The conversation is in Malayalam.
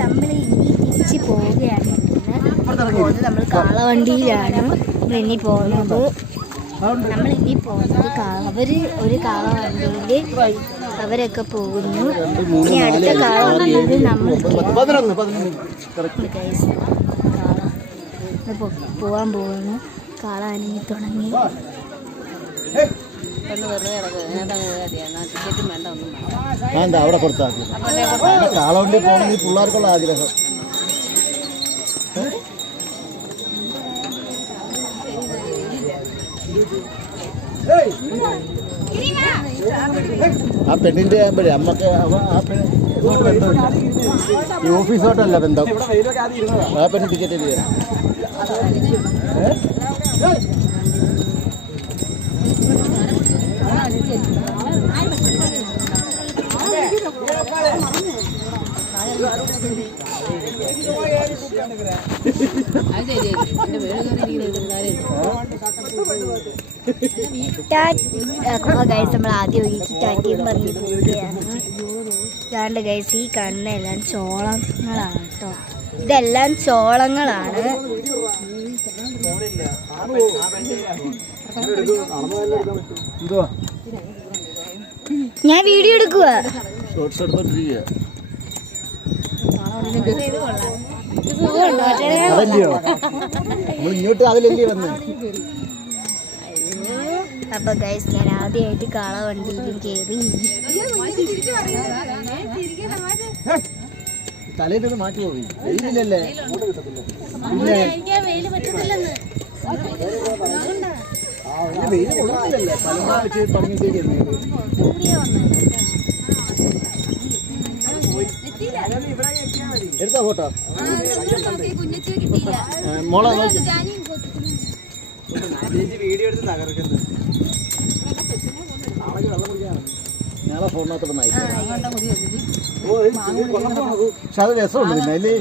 നമ്മൾ ഇനി തിരിച്ച് പോവുകയാണ്. നമ്മൾ കാളവണ്ടിയിലാണ് ഇനി പോകുന്നത്. നമ്മളിനി പോകുന്നത് ഒരു കാളവണ്ടിയിൽ അവരൊക്കെ പോകുന്നു. ഇനി അടുത്ത കാളവണ്ടിയിൽ നമ്മൾ പോവാൻ പോകുന്നു. കാള അനങ്ങി തുടങ്ങി. അവിടെ കൊടുത്താൽ കാളവണ്ടി പോകണമെങ്കിൽ പിള്ളേർക്കുള്ള ആഗ്രഹം. ആ പെണ്ണിന്റെ ആകുമ്പോഴേ അമ്മക്ക് ആ പെണ്ണ് ബന്ധമില്ല. ഈ ഓഫീസോട്ടല്ല ബന്ധം. ആ പെണ്ണ് ടിക്കറ്റ് ചെയ്യാം. നമ്മൾ ആദ്യം ഒഴിച്ച് ടാറ്റിയും പറഞ്ഞ് പോവുകയാണ്. ഇതാണ്ട് ഗൈസ്, ഈ കാണുന്ന എല്ലാം ചോളങ്ങളാണ് കേട്ടോ. ഇതെല്ലാം ചോളങ്ങളാണ്. ഞാൻ വീഡിയോ എടുക്കുക. അപ്പൊ ഗൈസ്, ഞാൻ ആദ്യമായിട്ട് കാളവണ്ടിയിലും കയറി. തലേന്ന് മാറ്റി പോയി. വെയിലല്ലേ? വെയിൽ കൊള്ളുന്നില്ലല്ലേ? പലമാ വെച്ച് തുടങ്ങിയിട്ടേക്ക് എടുത്താ ഫോട്ടോ മോളെ വീഡിയോ എടുത്ത് തകർക്കുന്നത്. ഞങ്ങളെ ഫോണിനകത്തോട്ട് നയിക്കും. പക്ഷെ അത് രസമുണ്ട്. പിന്നെ അതില്